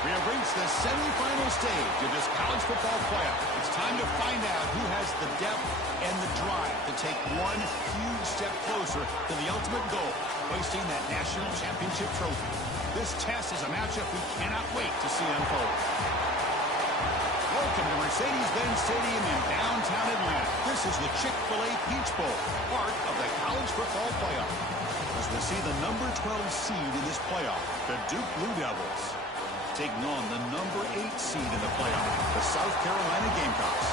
We have reached the semifinal stage of this college football playoff. It's time to find out who has the depth and the drive to take one huge step closer to the ultimate goal, hoisting that national championship trophy. This test is a matchup we cannot wait to see unfold. Welcome to Mercedes-Benz Stadium in downtown Atlanta. This is the Chick-fil-A Peach Bowl, part of the college football playoff. As we see the number 12 seed in this playoff, the Duke Blue Devils, taking on the number 8 seed in the playoff, the South Carolina Gamecocks.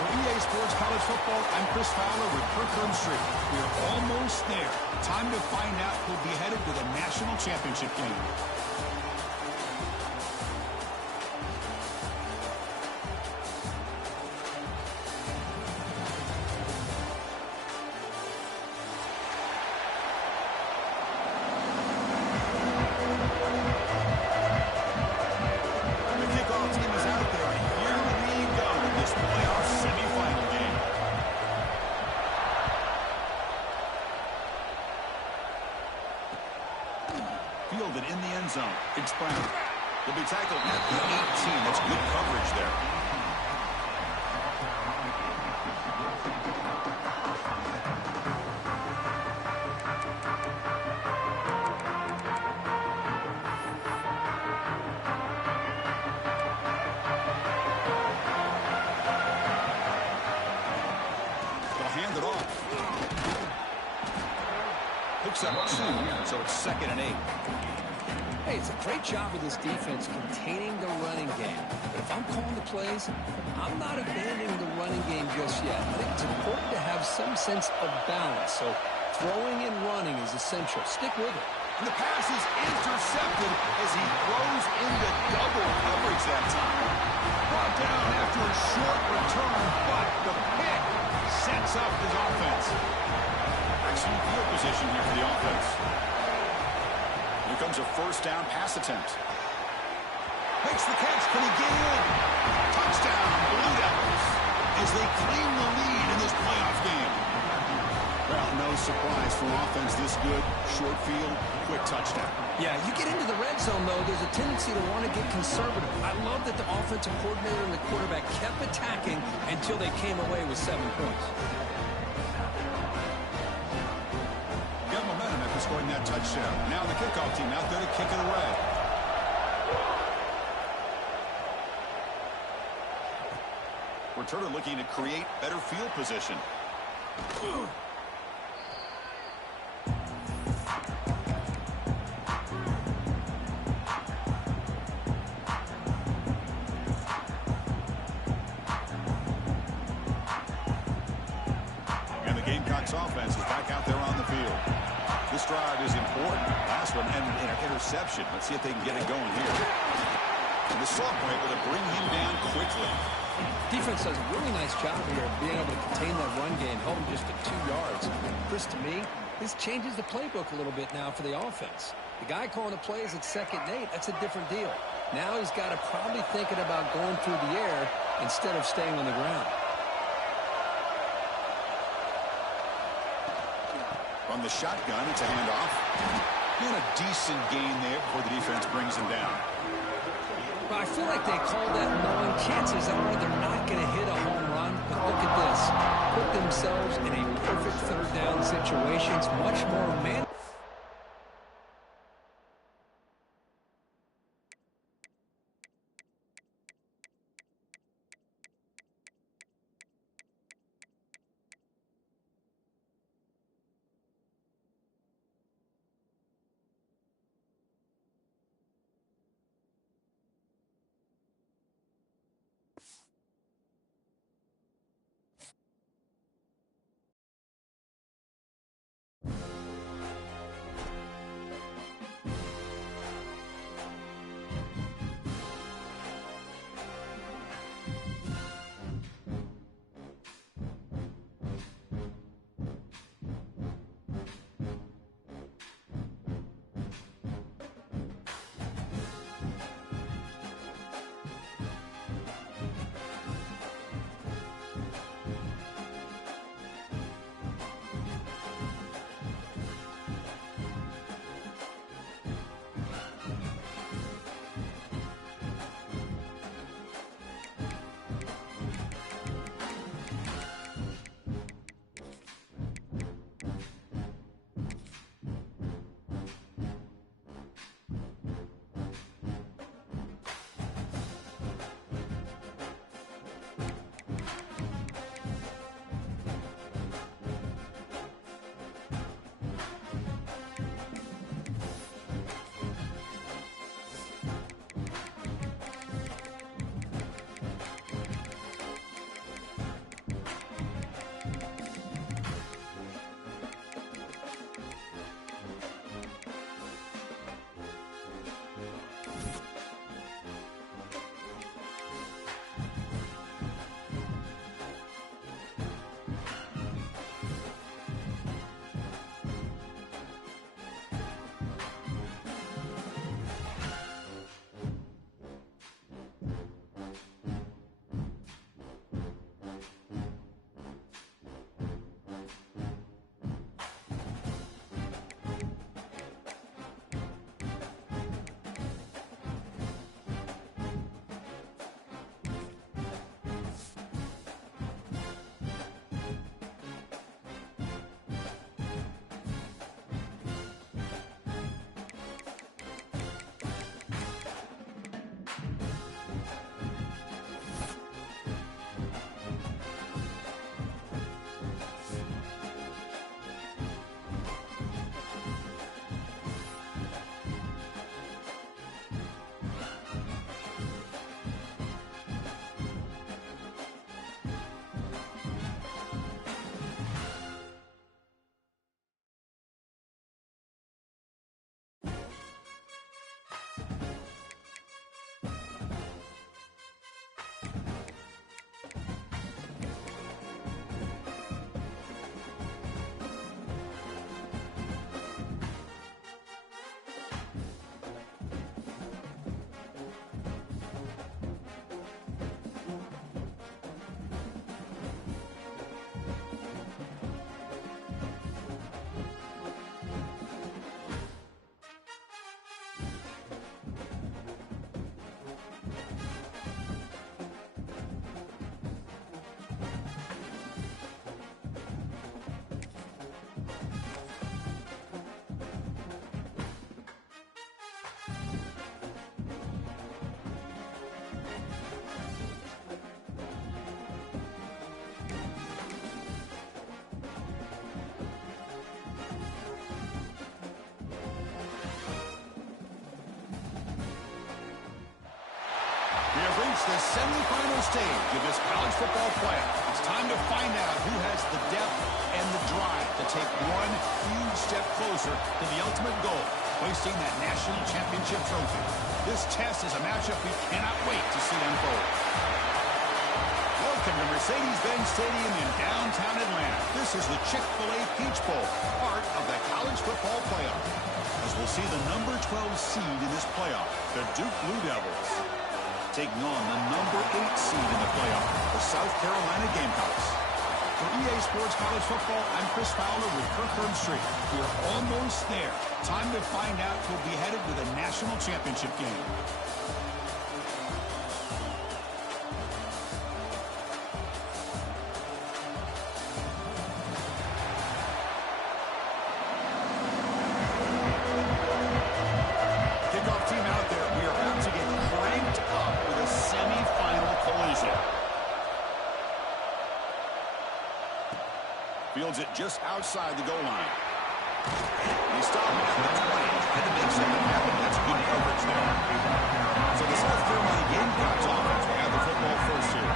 For EA Sports College Football, I'm Chris Fowler with Kirk Herbstreit. We're almost there. Time to find out who'll be headed to the national championship game. Fielded in the end zone. It's Brown. He'll be tackled at the 18. That's good coverage there. They'll hand it off. Hooks up 2, so it's 2nd and 8. Hey, it's a great job of this defense containing the running game. But if I'm calling the plays, I'm not abandoning the running game just yet. I think it's important to have some sense of balance. So throwing and running is essential. Stick with it. And the pass is intercepted as he throws into double coverage that time. Brought down after a short return, but the pick sets up his offense. Excellent field position here for the offense. Here comes a first down pass attempt. Makes the catch. Can he get in? Touchdown, Blue Devils, as they claim the lead in this playoff game. Well, no surprise for offense this good. Short field, quick touchdown. Yeah, you get into the red zone, though, there's a tendency to want to get conservative. I love that the offensive coordinator and the quarterback kept attacking until they came away with 7 points. Got momentum after scoring that touchdown. Now the kickoff team out there to kick it away. Returner looking to create better field position. And the Gamecocks offense is back out there on the field. This drive is important. Last one ended in an interception. Let's see if they can get it going here. And the sophomore able to bring him down quickly. Defense does a really nice job here of being able to contain that run game, held him just at 2 yards. Chris, to me, this changes the playbook a little bit now for the offense. The guy calling the plays at 2nd and 8, that's a different deal. Now he's got to probably thinking about going through the air instead of staying on the ground. From the shotgun, it's a handoff. And a decent gain there before the defense brings him down. Well, I feel like they called that knowing chances are they're not going to hit a home run. But look at this. Put themselves in a perfect 3rd down situations. Much more man. reached the semifinal stage of this college football playoff. It's time to find out who has the depth and the drive to take one huge step closer to the ultimate goal, hoisting that national championship trophy. This test is a matchup we cannot wait to see unfold. Welcome to Mercedes-Benz Stadium in downtown Atlanta. This is the Chick-fil-A Peach Bowl, part of the college football playoff. As we'll see the number 12 seed in this playoff, the Duke Blue Devils, taking on the number 8 seed in the playoff, the South Carolina Gamecocks. For EA Sports College Football, I'm Chris Fowler with Kirk Herbstreit. We're almost there. Time to find out who'll be headed to the national championship game. Fields it just outside the goal line. He stopped it at the 20. Tried to make something happen. That's good coverage there. So the South Carolina Gamecocks offense will have the football first here.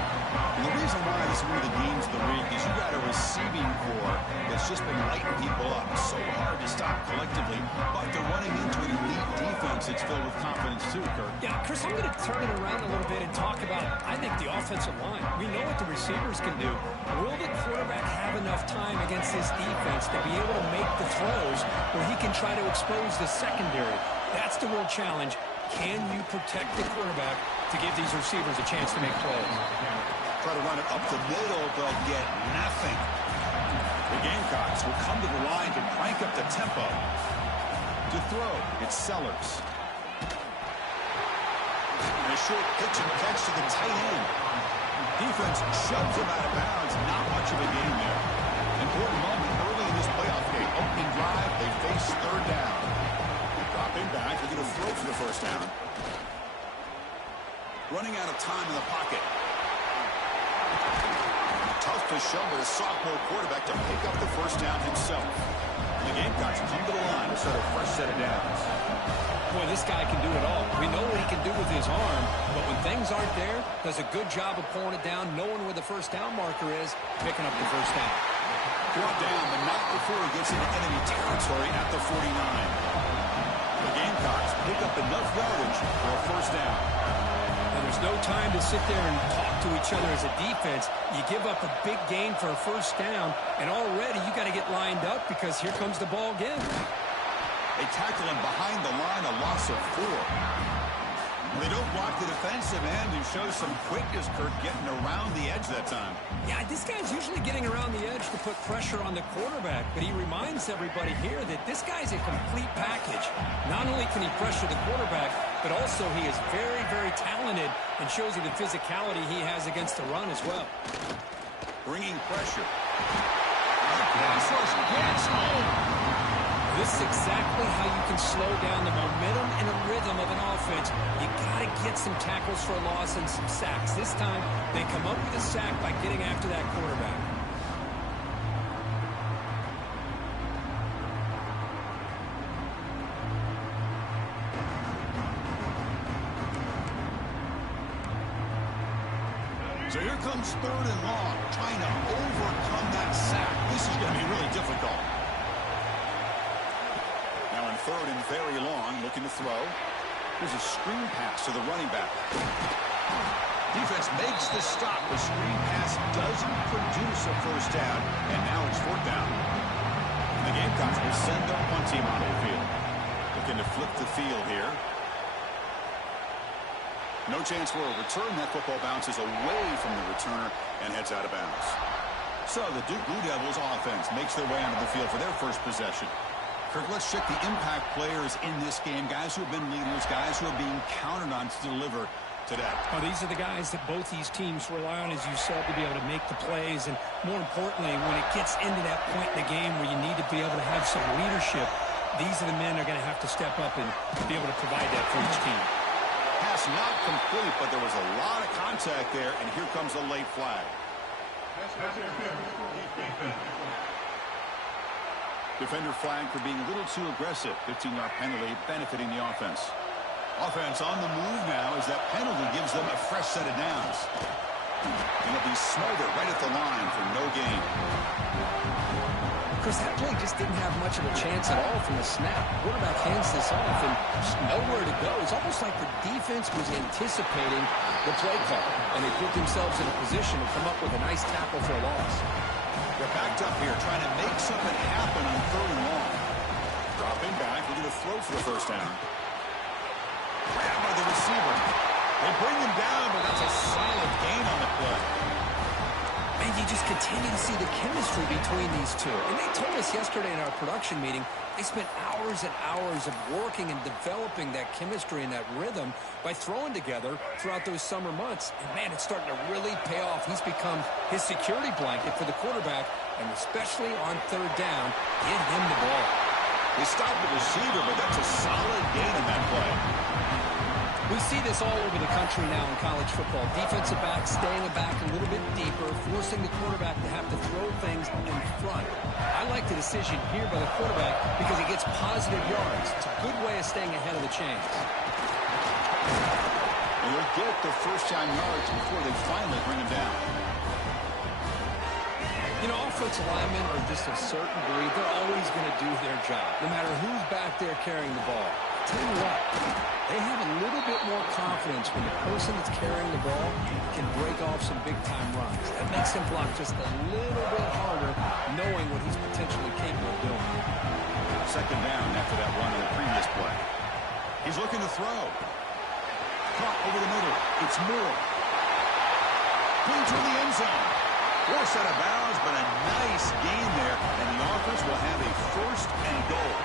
And the reason why this is one of the games of the week is you got a receiving core that's just been lighting people up. It's so hard to stop collectively, but they're running into an elite defense that's filled with confidence too, Kirk. Yeah, Chris, I'm going to turn it around a little bit and talk about, I think, the offensive line. We know what the receivers can do. Will the quarterback have enough time against this defense to be able to make the throws where he can try to expose the secondary? That's the real challenge. Can you protect the quarterback to give these receivers a chance to make plays? Try to run it up the middle, but get nothing. The Gamecocks will come to the line to crank up the tempo. To throw, it's Sellers. And a short pitch and catch to the tight end. Defense shoves him out of bounds. Not much of a game there. Important moment early in this playoff game. Opening drive, they face third down. Dropping back, they're going to throw for the first down. Running out of time in the pocket. Tough to show with a sophomore quarterback to pick up the first down himself. And the Gamecocks come to the line to start a fresh set of downs. Boy, this guy can do it all. We know what he can do with his arm, but when things aren't there, does a good job of pulling it down, knowing where the first down marker is, picking up the first down. Brought down, but not before he gets into enemy territory at the 49. The Gamecocks pick up enough yardage for a first down. And there's no time to sit there and talk to each other as a defense. You give up a big gain for a first down, and already you got to get lined up because here comes the ball again. They tackle him behind the line, a loss of 4. They don't block the defensive end and show some quickness, Kirk, getting around the edge that time. Yeah, this guy's usually getting around the edge to put pressure on the quarterback, but he reminds everybody here that this guy's a complete package. Not only can he pressure the quarterback, but also he is very, very talented and shows you the physicality he has against the run as well. Bringing pressure. Pass rush gets home. This is exactly how you can slow down the momentum and a rhythm of an offense. You got to get some tackles for a loss and some sacks. This time, they come up with a sack by getting after that quarterback. So here comes third and long, trying to overcome that sack. This is going to be really difficult. Now in third and very long, looking to throw. There's a screen pass to the running back. Defense makes the stop. The screen pass doesn't produce a first down, and now it's fourth down. And the Gamecocks will send their punt team onto the field. Looking to flip the field here. No chance for a return. That football bounces away from the returner and heads out of bounds. So the Duke Blue Devils offense makes their way onto the field for their first possession. Kirk, let's check the impact players in this game. Guys who have been leaders, guys who are being counted on to deliver today. Oh, these are the guys that both these teams rely on, as you said, to be able to make the plays. And more importantly, when it gets into that point in the game where you need to be able to have some leadership, these are the men that are going to have to step up and be able to provide that for each team. Pass not complete, but there was a lot of contact there, and here comes a late flag. Defender flag for being a little too aggressive. 15-yard penalty benefiting the offense. Offense on the move now as that penalty gives them a fresh set of downs. And it'll be smothered right at the line for no gain. Chris, that play just didn't have much of a chance at all from the snap. Quarterback hands this off and just nowhere to go. It's almost like the defense was anticipating the play call, and they put themselves in a position to come up with a nice tackle for a loss. They're backed up here trying to make something happen on 3rd and long. Dropping back, looking to throw for the first down. Grab by the receiver. They bring him down, but that's a solid gain on the play. And you just continue to see the chemistry between these two. And they told us yesterday in our production meeting, they spent hours and hours of working and developing that chemistry and that rhythm by throwing together throughout those summer months. And, man, it's starting to really pay off. He's become his security blanket for the quarterback, and especially on 3rd down, get him the ball. They stopped the receiver, but that's a solid gain in that play. We see this all over the country now in college football. Defensive backs staying back a little bit deeper, forcing the quarterback to have to throw things in front. I like the decision here by the quarterback because he gets positive yards. It's a good way of staying ahead of the chains. And he'll get the first down yards before they finally bring him down. You know, offensive linemen are just a certain breed. They're always going to do their job, no matter who's back there carrying the ball. Tell you what, they have a little bit more confidence when the person that's carrying the ball can break off some big-time runs. That makes him block just a little bit harder, knowing what he's potentially capable of doing. 2nd down after that run in the previous play. He's looking to throw. Caught over the middle. It's Moore. Clean to the end zone. Forced out of bounds, but a nice gain there, and the offense will have a 1st and goal.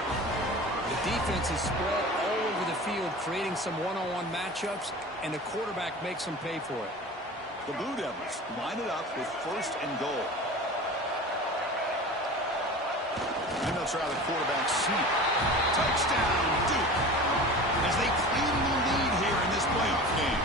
The defense is spread all over the field, creating some one-on-one matchups, and the quarterback makes them pay for it. The Blue Devils line it up with 1st and goal. And they'll try the quarterback sneak. Touchdown, Duke, as they claim the lead here in this playoff game.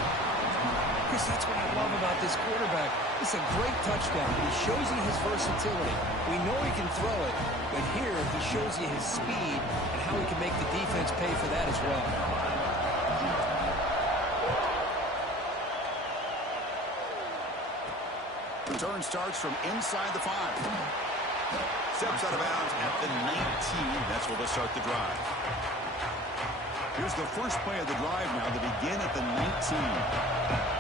Chris, that's what I love about this quarterback. It's a great touchdown. He shows you his versatility. We know he can throw it, but here he shows you his speed and how he can make the defense pay for that as well. Return starts from inside the 5. Steps out of bounds at the 19. That's where they'll start the drive. Here's the first play of the drive now to begin at the 19.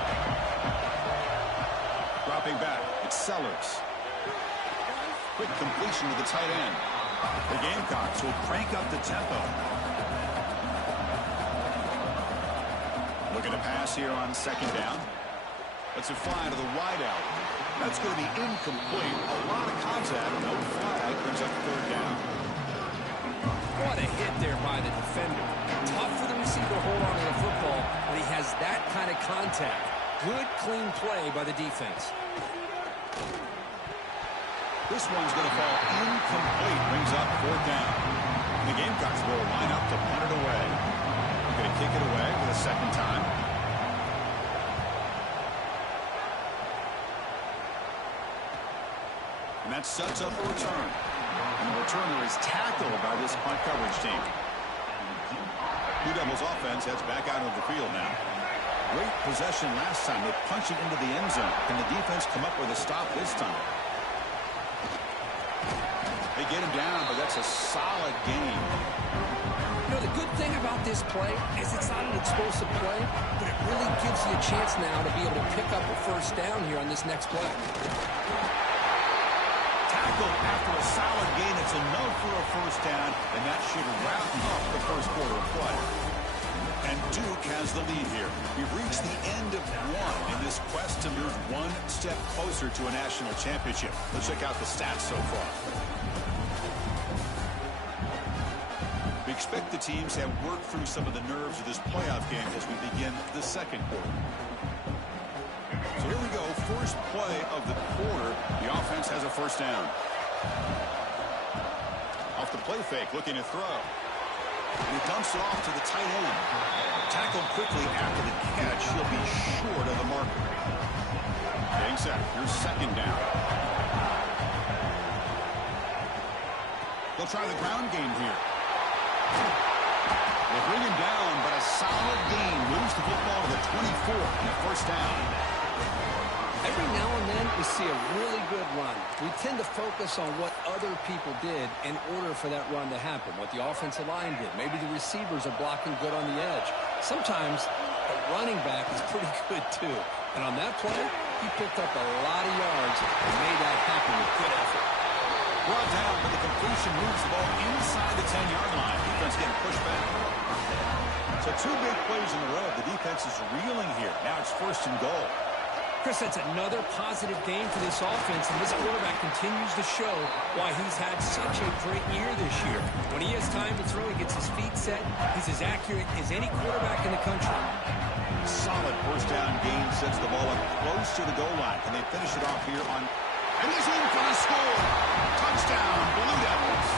Dropping back, it's Sellers. Quick completion to the tight end. The Gamecocks will crank up the tempo. Looking to pass here on 2nd down. Let's it fly to the wideout. That's going to be incomplete. A lot of contact, no flag, brings up 3rd down. What a hit there by the defender. Tough for the receiver to hold on to the football when he has that kind of contact. Good, clean play by the defense. This one's going to fall incomplete. Brings up 4th down. And the Gamecocks will line up to punt it away. They're going to kick it away for the 2nd time. And that sets up a return. And the returner is tackled by this punt coverage team. Blue Devils offense heads back out of the field now. Great possession last time. They punched it into the end zone. Can the defense come up with a stop this time? They get him down, but that's a solid gain. You know, the good thing about this play is it's not an explosive play, but it really gives you a chance now to be able to pick up a 1st down here on this next play. Tackled after a solid gain. It's enough for a 1st down, and that should wrap up the 1st quarter of play. And Duke has the lead here. We've reached the end of 1 in this quest to move 1 step closer to a national championship. Let's check out the stats so far. We expect the teams have worked through some of the nerves of this playoff game as we begin the 2nd quarter. So here we go, first play of the quarter. The offense has a 1st down. Off the play fake, looking to throw. And he dumps it off to the tight end. Tackled quickly after the catch. He'll be short of the marker. Getting set. Here's 2nd down. They'll try the ground game here. They bring him down, but a solid gain the football to the 24 and a first down. Every now and then we see a really good run. We tend to focus on what other people did in order for that run to happen, what the offensive line did. Maybe the receivers are blocking good on the edge. Sometimes the running back is pretty good too. And on that play, he picked up a lot of yards and made that happen with good effort. Brought down, but the completion moves the ball inside the 10-yard line. Defense getting pushed back. So two big plays in a row. The defense is reeling here. Now it's first and goal. Chris, that's another positive game for this offense, and this quarterback continues to show why he's had such a great year this year. When he has time to throw, he gets his feet set. He's as accurate as any quarterback in the country. Solid first down gain, sets the ball up close to the goal line. Can they finish it off here on... And he's in for the score! Touchdown, Blue Devils!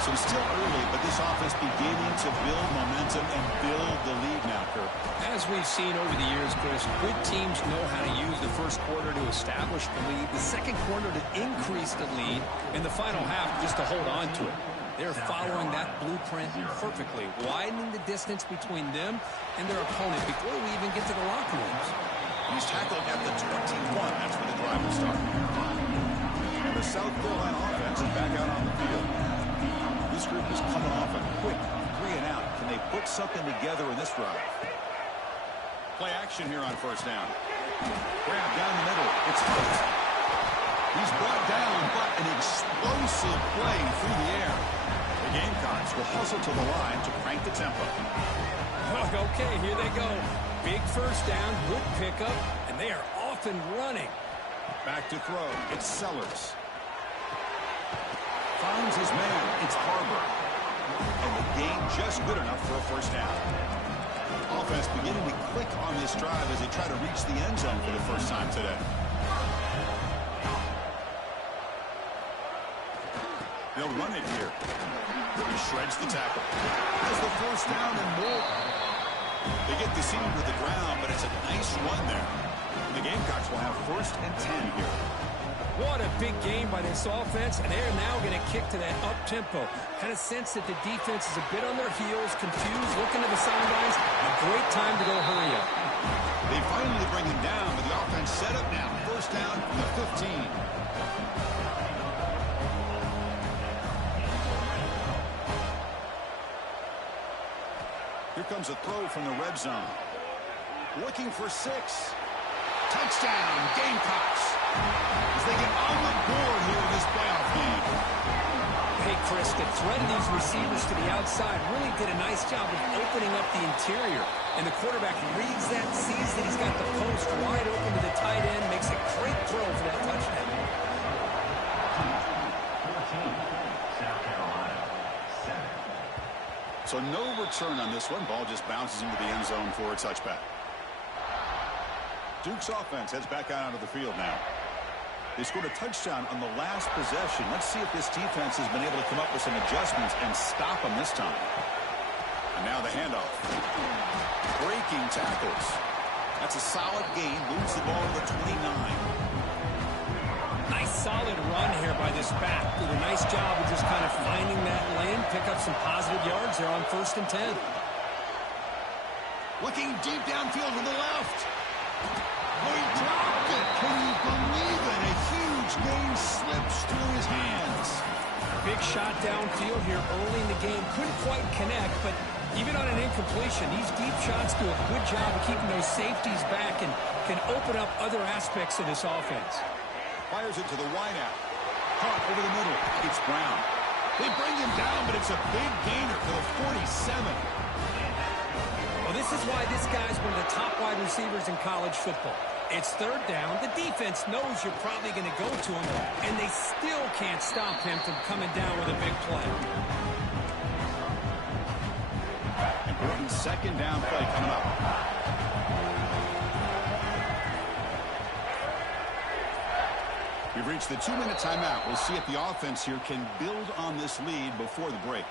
So still early, but this offense beginning to build momentum and build the lead now, Kirk. As we've seen over the years, Chris, good teams know how to use the first quarter to establish the lead, the second quarter to increase the lead, and the final half just to hold on to it. They're following that blueprint perfectly, widening the distance between them and their opponent before we even get to the locker rooms. He's tackled at the 21. That's where the drive will start. And the South Carolina offense is back out on the field. This group is coming off a quick 3 and out. Can they put something together in this drive? Play action here on first down. Grab down the middle. It's Hurt. He's brought down, but an explosive play through the air. The Gamecocks will hustle to the line to crank the tempo. Okay, here they go. Big first down, good pickup, and they are off and running. Back to throw. It's Sellers. Finds his man. It's Harbor. And the gain just good enough for a first down. Offense beginning to click on this drive as they try to reach the end zone for the first time today. They'll run it here. He shreds the tackle. Has the first down and more. They get the seam to the ground, but it's a nice run there. And the Gamecocks will have first and 10 here. What a big game by this offense, and they're now going to kick to that up-tempo. Kind of sense that the defense is a bit on their heels, confused, looking to the sidelines. A great time to go hurry up. They finally bring him down, but the offense set up now. First down from the 15. Here comes a throw from the red zone. Looking for 6. Touchdown, Gamecocks. As they get on the board here in this playoff game. Hey, Chris, the threat of these receivers to the outside really did a nice job of opening up the interior. And the quarterback reads that, sees that he's got the post wide open to the tight end, makes a great throw for that touchdown. So no return on this one. Ball just bounces into the end zone for a touchback. Duke's offense heads back out onto the field now. They scored a touchdown on the last possession. Let's see if this defense has been able to come up with some adjustments and stop them this time. And now the handoff. Breaking tackles. That's a solid gain. Moves the ball to the 29. Nice solid run here by this back. Did a nice job of just kind of finding that lane, pick up some positive yards there on first and 10. Looking deep downfield to the left. Oh, he dropped it. Can you believe it? A huge gain slips through his hands. Big shot downfield here early in the game. Couldn't quite connect, but even on an incompletion, these deep shots do a good job of keeping those safeties back and can open up other aspects of this offense. Fires it to the wideout. Caught over the middle. It's Brown. They bring him down, but it's a big gainer for the 47. Well, this is why this guy's one of the top wide receivers in college football. It's third down. The defense knows you're probably going to go to him, and they still can't stop him from coming down with a big play. Important second down play coming up. We've reached the 2-minute timeout. We'll see if the offense here can build on this lead before the break.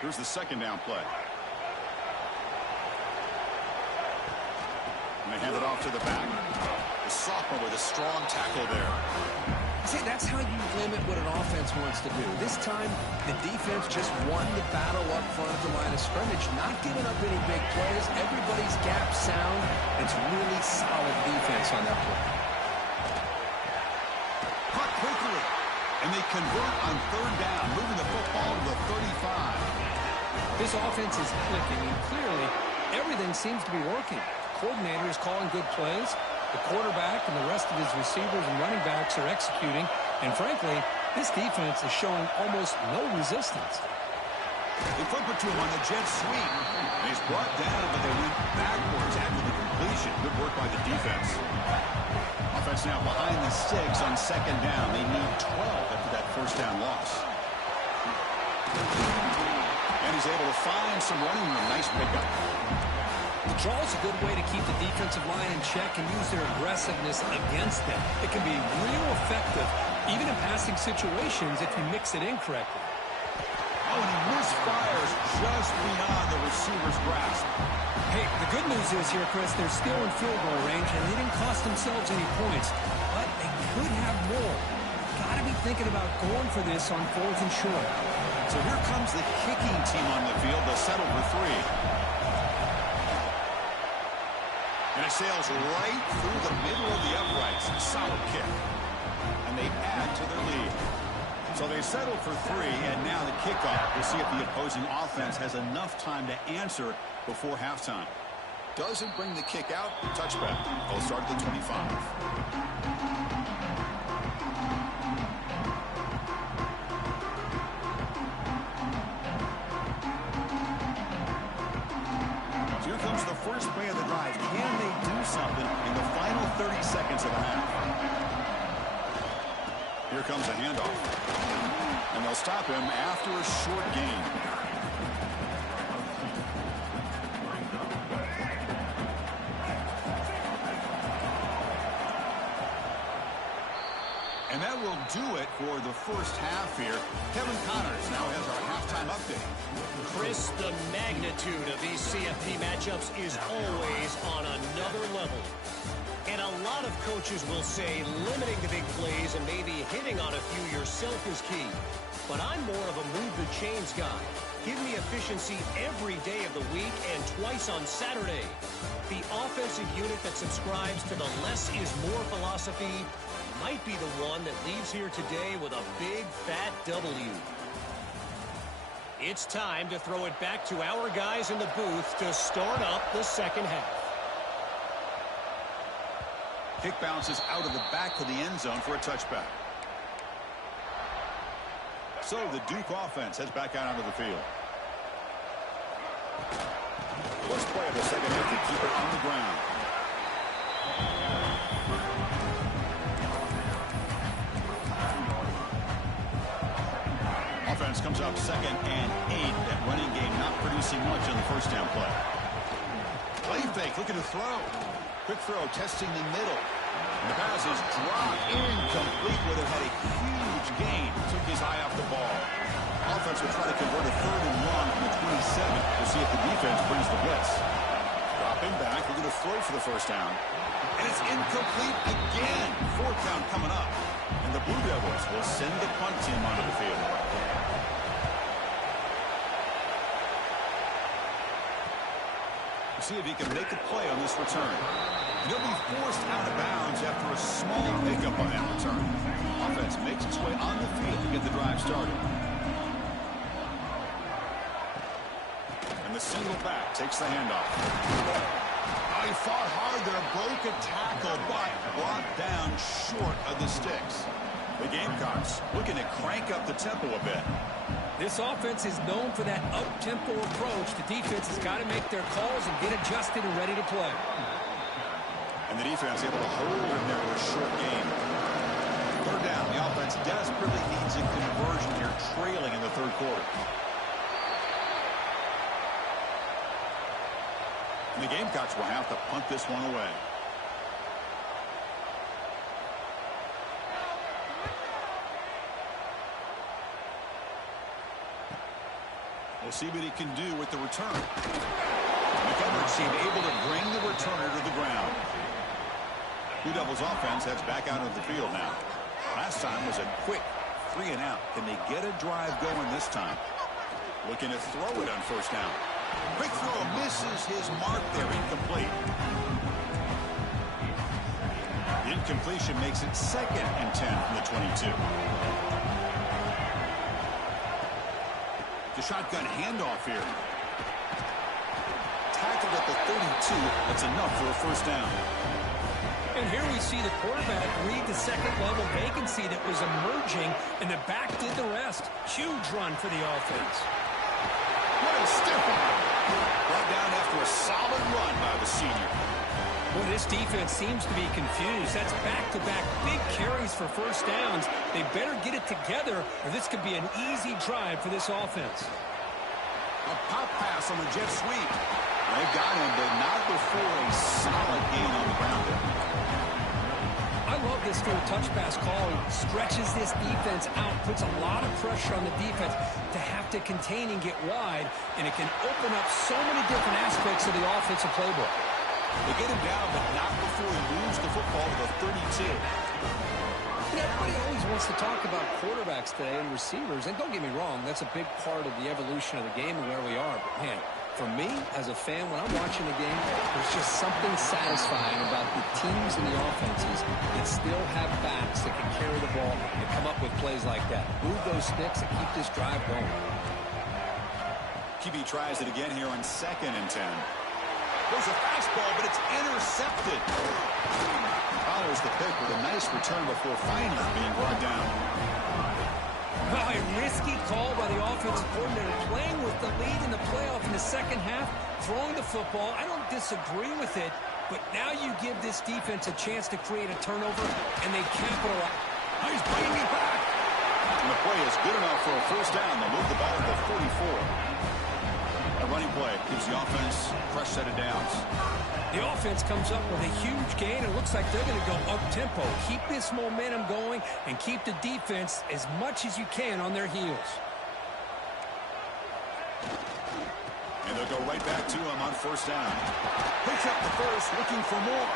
Here's the second down play. And they hand it off to the back. The sophomore with a strong tackle there. See, that's how you limit what an offense wants to do. This time, the defense just won the battle up front at the line of scrimmage, not giving up any big plays. Everybody's gap sound. It's really solid defense on that play. Caught quickly, and they convert on third down, moving the football to the 35. This offense is clicking, and clearly, everything seems to be working. The coordinator is calling good plays. The quarterback and the rest of his receivers and running backs are executing. And frankly, this defense is showing almost no resistance. They flip it to him on the jet sweep. And he's brought down, but they went backwards after the completion. Good work by the defense. Offense now behind the 6 on second down. They need 12 after that first down loss. And he's able to find some running room. Nice pickup. The draw is a good way to keep the defensive line in check and use their aggressiveness against them. It can be real effective, even in passing situations, if you mix it in correctly. Oh, and he misfires just beyond the receiver's grasp. Hey, the good news is here, Chris, they're still in field goal range, and they didn't cost themselves any points, but they could have more. Got to be thinking about going for this on 4th and short. So here comes the kicking team on the field. They'll settle for 3. And it sails right through the middle of the uprights. Solid kick. And they add to their lead. So they settle for 3, and now the kickoff. We'll see if the opposing offense has enough time to answer before halftime. Doesn't bring the kick out. Touchback. They'll start at the 25. First play of the drive. Can they do something in the final 30 seconds of the half? Here comes a handoff. And they'll stop him after a short gain. And that will do it for the first half here. Kevin Connors now has our halftime update. Chris, the magnitude of these CFP matchups is always on another level. And a lot of coaches will say limiting the big plays and maybe hitting on a few yourself is key. But I'm more of a move the chains guy. Give me efficiency every day of the week and twice on Saturday. The offensive unit that subscribes to the less is more philosophy might be the one that leaves here today with a big fat W. It's time to throw it back to our guys in the booth to start up the second half. Kick bounces out of the back of the end zone for a touchback. So the Duke offense heads back out onto the field. First play of the second half to keep it on the ground. Offense comes up 2nd and 8. That running game not producing much on the first down play. Play fake, looking to throw. Quick throw, testing the middle. And the pass is dropped incomplete, where they had a huge gain. Took his eye off the ball. Offense will try to convert a 3rd and 1 from the 27. We'll see if the defense brings the blitz. Dropping back, looking to throw for the first down. And it's incomplete again. 4th down coming up. And the Blue Devils will send the punt team onto the field. See if he can make a play on this return. He'll be forced out of bounds after a small pickup on that return. Offense makes its way on the field to get the drive started. And the single back takes the handoff. Oh, he fought hard there, broke a tackle, but brought down short of the sticks. The Gamecocks looking to crank up the tempo a bit. This offense is known for that up-tempo approach. The defense has got to make their calls and get adjusted and ready to play. And the defense able to hold him there for a short game. 3rd down. The offense desperately needs a conversion here, trailing in the 3rd quarter. And the Gamecocks will have to punt this one away. We'll see what he can do with the return. The coverage team able to bring the returner to the ground. Blue Devils offense heads back out of the field now. Last time was a quick 3-and-out. Can they get a drive going this time? Looking to throw it on first down. Quick throw misses his mark there. Incomplete. The incompletion makes it 2nd and 10 from the 22. The shotgun handoff here. Tackled at the 32. That's enough for a first down. And here we see the quarterback read the second-level vacancy that was emerging, and the back did the rest. Huge run for the offense. What a stiff arm. Brought down after a solid run by the senior. Well, this defense seems to be confused. That's back-to-back big carries for first downs. They better get it together, or this could be an easy drive for this offense. A pop pass on the jet sweep. They got him, but not before a solid gain on the ground there. I love this full touch pass call. He stretches this defense out, puts a lot of pressure on the defense to have to contain and get wide, and it can open up so many different aspects of the offensive playbook. They get him down, but not before he moves the football to the 32. Everybody always wants to talk about quarterbacks today and receivers, and don't get me wrong, that's a big part of the evolution of the game and where we are. But, man, for me, as a fan, when I'm watching the game, there's just something satisfying about the teams and the offenses that still have backs that can carry the ball and come up with plays like that. Move those sticks and keep this drive going. QB tries it again here on 2nd and 10. There's a fastball, but it's intercepted. Follows the pick with a nice return before finally being brought down. Well, a risky call by the offensive coordinator, playing with the lead in the playoff in the second half, throwing the football. I don't disagree with it, but now you give this defense a chance to create a turnover, and they capitalize. He's bringing it back. And the play is good enough for a first down. They'll move the ball to the 44. A running play gives the offense a fresh set of downs. The offense comes up with a huge gain. It looks like they're going to go up-tempo. Keep this momentum going and keep the defense as much as you can on their heels. And they'll go right back to him on first down. Picks up the first, looking for more.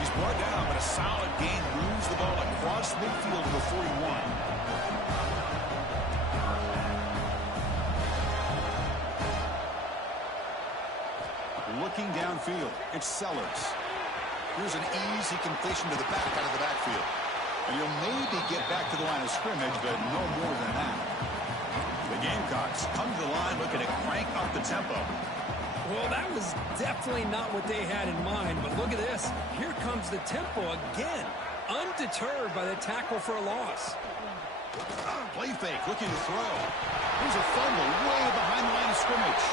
He's brought down, but a solid gain moves the ball across midfield to the 41. Looking downfield, it's Sellers. Here's an easy completion to the back out of the backfield. And you'll maybe get back to the line of scrimmage, but no more than that. The Gamecocks come to the line looking to crank up the tempo. Well, that was definitely not what they had in mind, but look at this. Here comes the tempo again, undeterred by the tackle for a loss. Play fake, looking to throw. Here's a fumble way behind the line of scrimmage.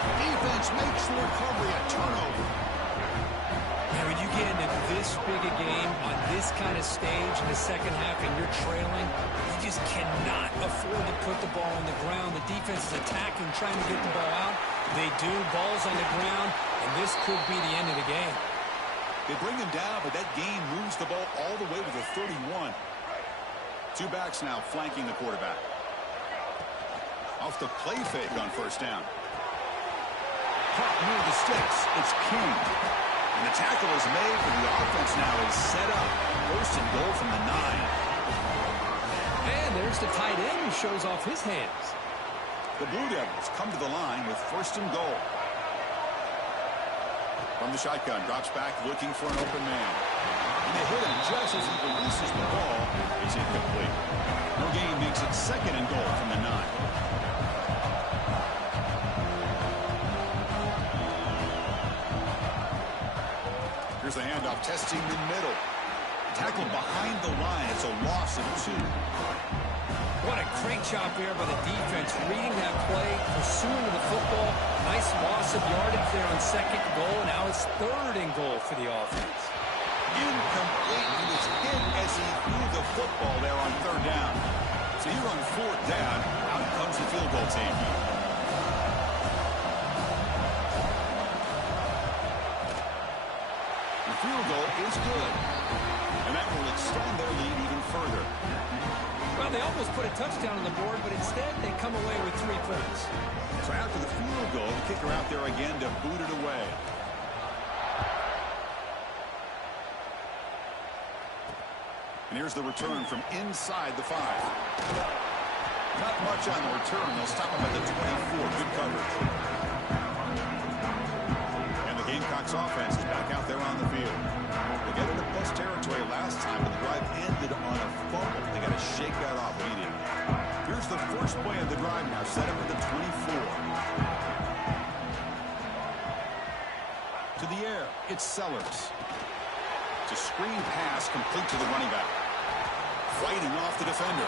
Defense makes the recovery, a turnover. Now, when you get into this big a game on this kind of stage in the second half and you're trailing, you just cannot afford to put the ball on the ground. The defense is attacking, trying to get the ball out. They do, balls on the ground, and this could be the end of the game. They bring him down, but that gain moves the ball all the way to the 31. Two backs now flanking the quarterback. Off the play fake on first down. Caught near the sticks. It's King. And the tackle is made, and the offense now is set up. First and goal from the 9. And there's the tight end who shows off his hands. The Blue Devils come to the line with first and goal. From the shotgun, drops back looking for an open man. And they hit him just as he releases the ball. It's incomplete. No gain makes it second and goal from the 9. Here's the handoff, testing the middle. Tackled behind the line. It's a loss of 2. What a great job there by the defense, reading that play, pursuing the football. Nice loss of yardage there on second goal. Now it's third and goal for the offense. Incomplete. He was hit as he threw the football there on third down. So here on fourth down, out comes the field goal team. The field goal is good. And that will extend their lead even further. Well, they almost put a touchdown on the board, but instead they come away with 3 points. So after the field goal, the kicker out there again to boot it away. And here's the return from inside the 5. Not much on the return. They'll stop him at the 24. Good coverage. And the Gamecocks offense is back out there on the field. They got into plus territory last time, but the drive ended on a fumble. They got to shake that off immediately. Here's the first play of the drive now, set up at the 24. To the air, it's Sellers. It's a screen pass complete to the running back. Fighting off the defender.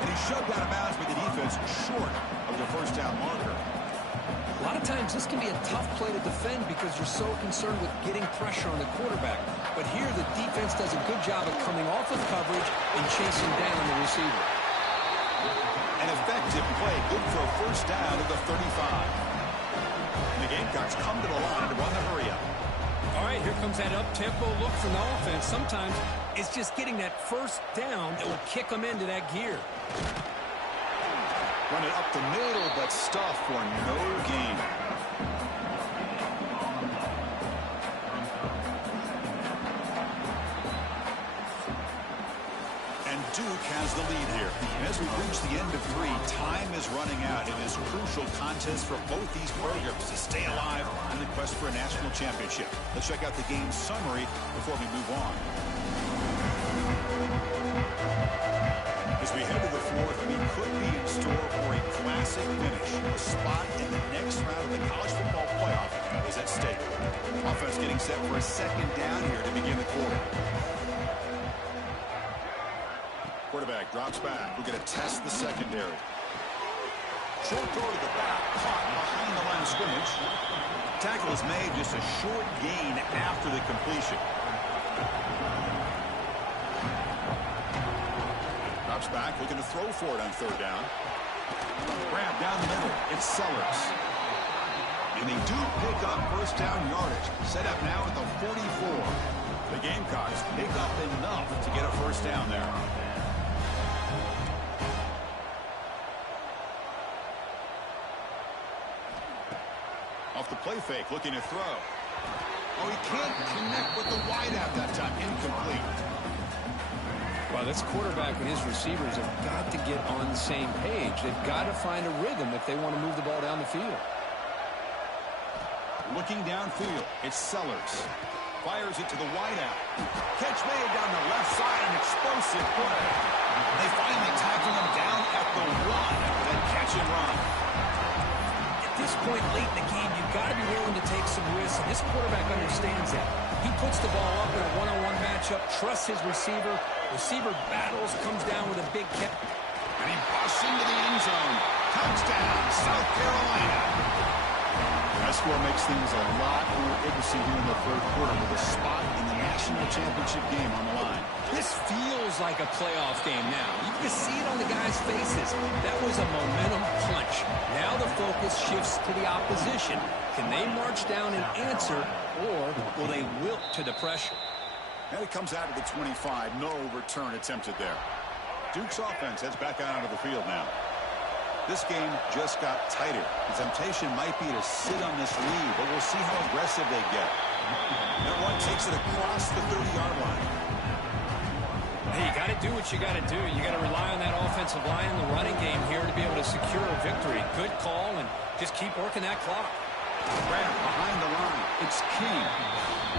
And he's shoved out of bounds by the defense short of the first down marker. A lot of times this can be a tough play to defend because you're so concerned with getting pressure on the quarterback. But here the defense does a good job of coming off of coverage and chasing down the receiver. An effective play, good for a first down at the 35. And the Gamecocks come to the line to run the hurry up. All right, here comes that up-tempo look from the offense. Sometimes it's just getting that first down that will kick them into that gear. Run it up the middle, but stuff for no gain. And Duke has the lead here. And as we reach the end of 3, time is running out in this crucial contest for both these programs to stay alive in the quest for a national championship. Let's check out the game summary before we move on. As we head to the 4th, we could be in store for a classic finish. A spot in the next round of the college football playoff is at stake. Offense getting set for a second down here to begin the quarter. Quarterback drops back. We're going to test the secondary. Short throw to the back. Caught behind the line of scrimmage. Tackle is made, just a short gain after the completion. Drops back, looking to throw for it on 3rd down. Grab down the middle. It's Sellers. And they do pick up first down yardage. Set up now at the 44. The Gamecocks pick up enough to get a first down there. Off the play fake, looking to throw. Oh, he can't connect with the wideout that time. Incomplete. Well, this quarterback and his receivers have got to get on the same page. They've got to find a rhythm if they want to move the ball down the field. Looking downfield, it's Sellers. Fires it to the wideout. Catch made down the left side, an explosive play. They finally tackle him down at the 1 after that catch and run. At this point late in the game, you've got to be willing to take some risks, and this quarterback understands that. He puts the ball up in a one-on-one matchup, trusts his receiver. Receiver battles, comes down with a big catch. And he busts into the end zone. Touchdown, South Carolina. That score makes things a lot more interesting here in the 3rd quarter with a spot in the national championship game on the line. This feels like a playoff game now. You can see it on the guys' faces. That was a momentum punch. Now the focus shifts to the opposition. Can they march down and answer, or will they wilt to the pressure? And it comes out of the 25. No return attempted there. Duke's offense heads back out onto the field now. This game just got tighter. The temptation might be to sit on this lead, but we'll see how aggressive they get. That one takes it across the 30-yard line. Hey, you got to do what you got to do. You got to rely on that offensive line in the running game here to be able to secure a victory. Good call, and just keep working that clock. Grab behind the line. It's King.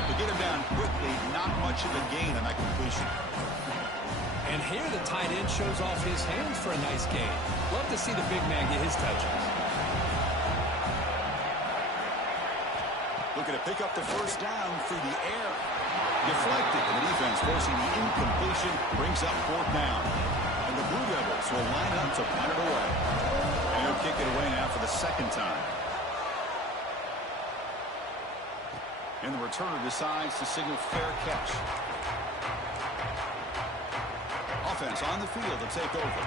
To get him down quickly, not much of a gain on that completion. And here the tight end shows off his hands for a nice gain. Love to see the big man get his touches. Looking to pick up the first down through the air. Deflected, and the defense forcing the incompletion brings up 4th down. And the Blue Devils will line up to punt it away. And he'll kick it away now for the 2nd time. And the returner decides to signal fair catch. Offense on the field to take over.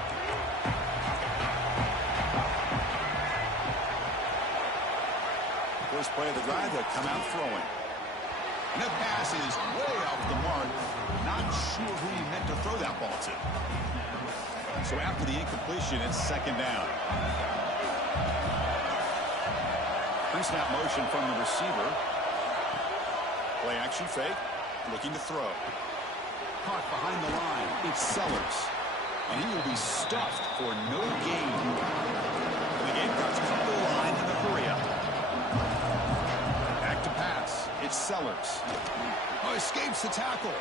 First play of the drive, they'll come out throwing. And that pass is way off the mark. Not sure who he meant to throw that ball to. So after the incompletion, it's 2nd down. Pre-snap motion from the receiver. Play action fake, looking to throw. Caught behind the line. It's Sellers. And he will be stuffed for no gain. The Gamecocks come to the line in the hurry up. Back to pass. It's Sellers. Oh, escapes the tackle.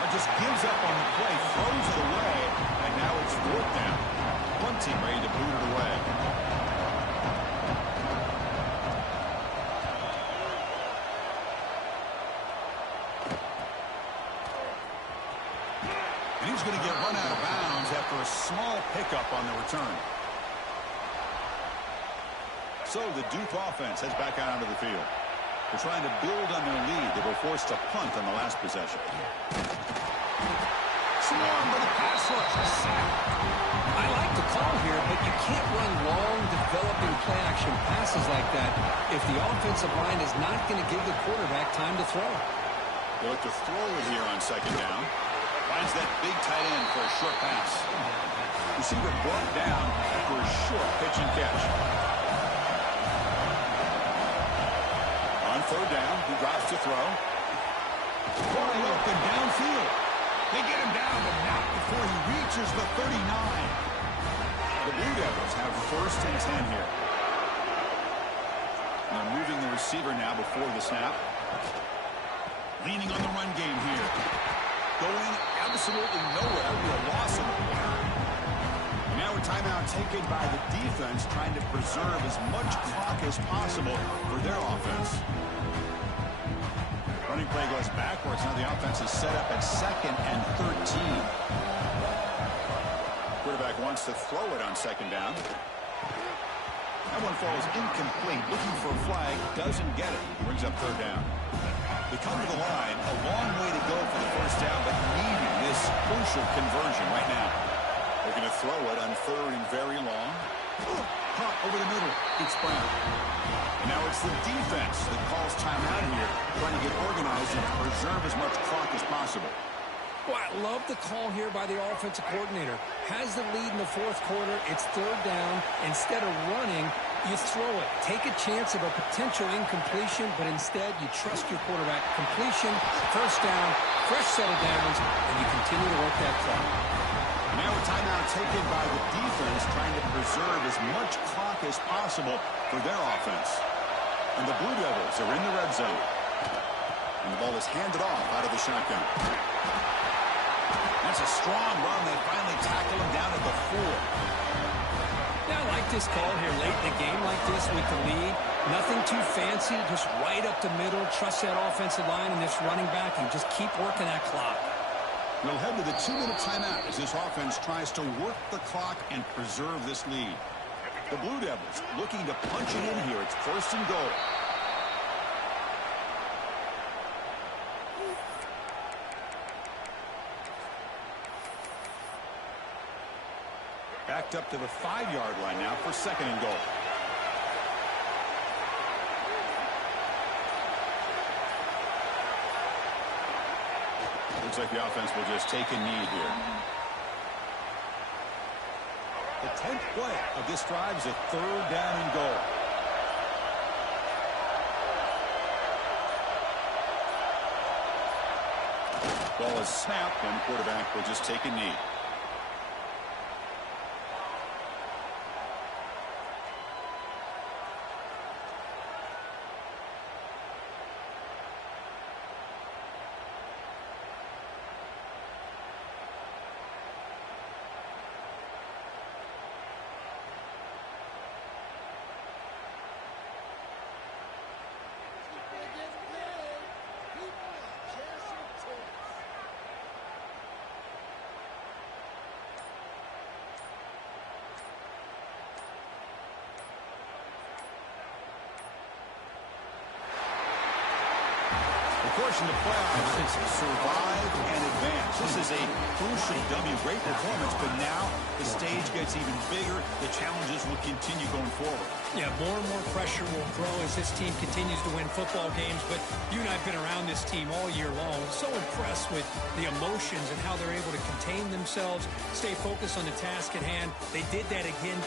Or just gives up on the play, throws it away, and now it's fourth down. One team ready to boot it away. And he's going to get run out of bounds after a small pickup on the return. So the Duke offense heads back out onto the field. They're trying to build on their lead. They were forced to punt on the last possession. Swarm with a pass rush. A sack. I like the call here, but you can't run long, developing play-action passes like that if the offensive line is not going to give the quarterback time to throw. They look to throw it here on second down. Finds that big tight end for a short pass. Receiver brought down after a short pitch and catch. On third down, he drops to throw. Wide open downfield. They get him down, but not before he reaches the 39. The Blue Devils have first and 10 here. They're moving the receiver now before the snap. Leaning on the run game here. Going absolutely nowhere. That would be a loss of the play. Now a timeout taken by the defense, trying to preserve as much clock as possible for their offense. Running play goes backwards. Now the offense is set up at 2nd and 13. Quarterback wants to throw it on second down. That one falls incomplete. Looking for a flag. Doesn't get it. Brings up third down. They come to the line. A long way to go for the first down, but needing this crucial conversion right now. They're going to throw it on third and very long. Caught over the middle. It's Brown. And now it's the defense that calls timeout here, trying to get organized and preserve as much clock as possible. Well, I love the call here by the offensive coordinator. Has the lead in the fourth quarter. It's third down. Instead of running, you throw it. Take a chance of a potential incompletion, but instead you trust your quarterback. Completion, first down, fresh set of downs, and you continue to work that clock. Now a timeout taken by the defense, trying to preserve as much clock as possible for their offense. And the Blue Devils are in the red zone. And the ball is handed off out of the shotgun. That's a strong run. They finally tackle him down at the 4. Yeah, I like this call here late in the game like this with the lead. Nothing too fancy, just right up the middle. Trust that offensive line and this running back and just keep working that clock. We'll head to the 2-minute timeout as this offense tries to work the clock and preserve this lead. The Blue Devils looking to punch it in here. It's first and goal. Backed up to the 5-yard line now for second and goal. Looks like the offense will just take a knee here. The 10th play of this drive is a third down and goal. Ball is snapped and quarterback will just take a knee. Of course, in the playoffs, it's survive and advance. This is a crucial W. Great performance, but now the stage gets even bigger. The challenges will continue going forward. Yeah, more and more pressure will grow as this team continues to win football games. But you and I have been around this team all year long. So impressed with the emotions and how they're able to contain themselves, stay focused on the task at hand. They did that again